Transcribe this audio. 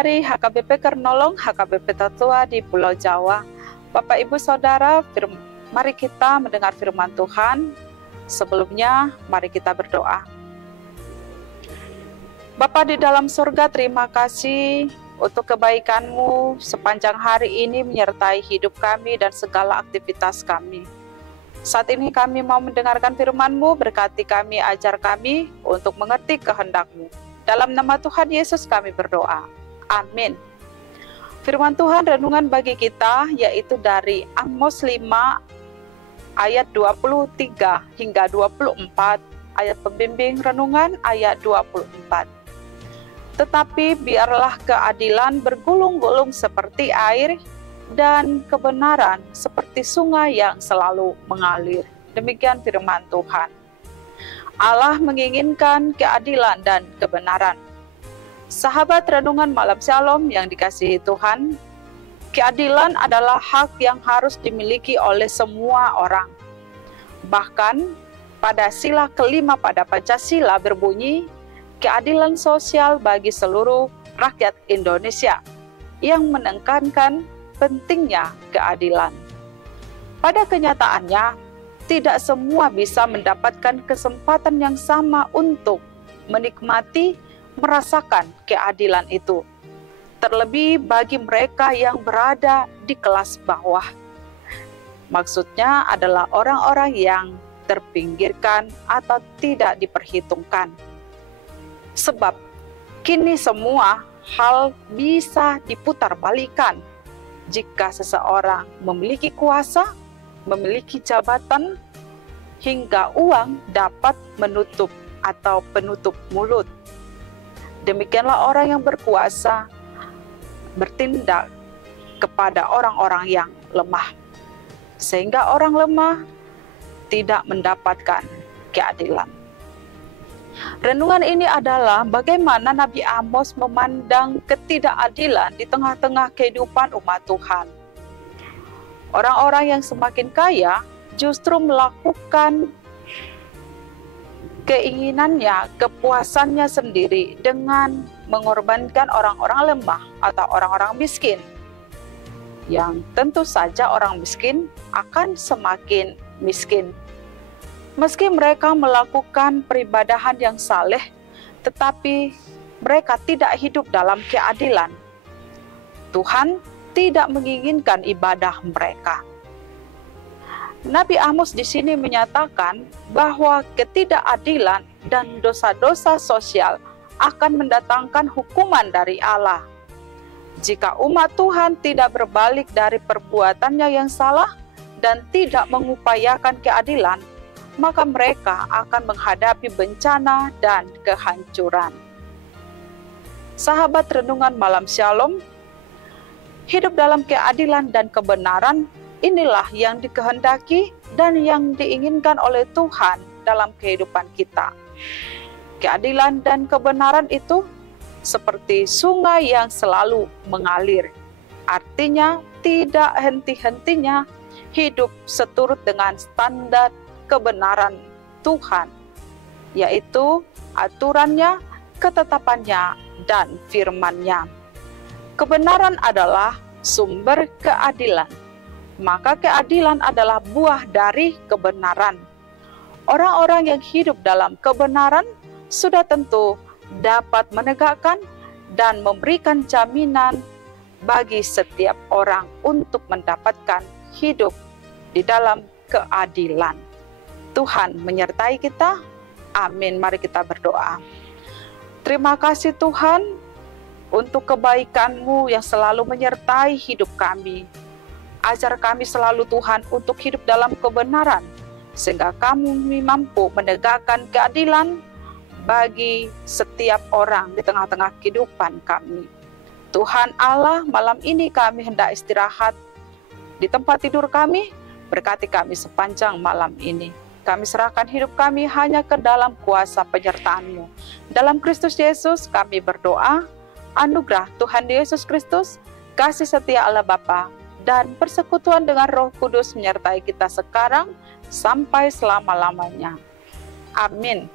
dari HKBP Kernolong, HKBP Tetua di Pulau Jawa. Bapak Ibu Saudara, mari kita mendengar firman Tuhan. Sebelumnya, mari kita berdoa. Bapa di dalam surga, terima kasih untuk kebaikan-Mu sepanjang hari ini menyertai hidup kami dan segala aktivitas kami. Saat ini kami mau mendengarkan firman-Mu, berkati kami, ajar kami untuk mengerti kehendak-Mu. Dalam nama Tuhan Yesus kami berdoa. Amin. Firman Tuhan renungan bagi kita yaitu dari Amos 5 ayat 23 hingga 24, ayat pembimbing renungan ayat 24. Tetapi biarlah keadilan bergulung-gulung seperti air dan kebenaran seperti sungai yang selalu mengalir. Demikian firman Tuhan. Allah menginginkan keadilan dan kebenaran. Sahabat renungan malam Shalom yang dikasihi Tuhan, keadilan adalah hak yang harus dimiliki oleh semua orang. Bahkan pada sila kelima pada Pancasila berbunyi, keadilan sosial bagi seluruh rakyat Indonesia, yang menekankan pentingnya keadilan. Pada kenyataannya, tidak semua bisa mendapatkan kesempatan yang sama untuk menikmati, merasakan keadilan itu. Terlebih bagi mereka yang berada di kelas bawah. Maksudnya adalah orang-orang yang terpinggirkan atau tidak diperhitungkan. Sebab kini semua hal bisa diputarbalikan jika seseorang memiliki kuasa, memiliki jabatan, hingga uang dapat menutup atau penutup mulut. Demikianlah orang yang berkuasa bertindak kepada orang-orang yang lemah, sehingga orang lemah tidak mendapatkan keadilan. Renungan ini adalah bagaimana Nabi Amos memandang ketidakadilan di tengah-tengah kehidupan umat Tuhan. Orang-orang yang semakin kaya justru melakukan keinginannya, kepuasannya sendiri dengan mengorbankan orang-orang lemah atau orang-orang miskin. Yang tentu saja orang miskin akan semakin miskin. Meski mereka melakukan peribadahan yang saleh, tetapi mereka tidak hidup dalam keadilan. Tuhan tidak menginginkan ibadah mereka. Nabi Amos di sini menyatakan bahwa ketidakadilan dan dosa-dosa sosial akan mendatangkan hukuman dari Allah. Jika umat Tuhan tidak berbalik dari perbuatannya yang salah dan tidak mengupayakan keadilan, maka mereka akan menghadapi bencana dan kehancuran. Sahabat renungan malam Shalom, hidup dalam keadilan dan kebenaran inilah yang dikehendaki dan yang diinginkan oleh Tuhan dalam kehidupan kita. Keadilan dan kebenaran itu seperti sungai yang selalu mengalir. Artinya tidak henti-hentinya hidup seturut dengan standar kebenaran Tuhan, yaitu aturannya, ketetapannya, dan firman-Nya. Kebenaran adalah sumber keadilan, maka keadilan adalah buah dari kebenaran. Orang-orang yang hidup dalam kebenaran sudah tentu dapat menegakkan dan memberikan jaminan bagi setiap orang untuk mendapatkan hidup di dalam keadilan. Tuhan menyertai kita. Amin. Mari kita berdoa. Terima kasih Tuhan untuk kebaikan-Mu yang selalu menyertai hidup kami. Ajar kami selalu Tuhan untuk hidup dalam kebenaran, sehingga kami mampu menegakkan keadilan bagi setiap orang di tengah-tengah kehidupan kami. Tuhan Allah, malam ini kami hendak istirahat di tempat tidur kami, berkati kami sepanjang malam ini. Kami serahkan hidup kami hanya ke dalam kuasa penyertaan-Mu. Dalam Kristus Yesus kami berdoa. Anugerah Tuhan Yesus Kristus, kasih setia Allah Bapa, dan persekutuan dengan Roh Kudus menyertai kita sekarang sampai selama-lamanya. Amin.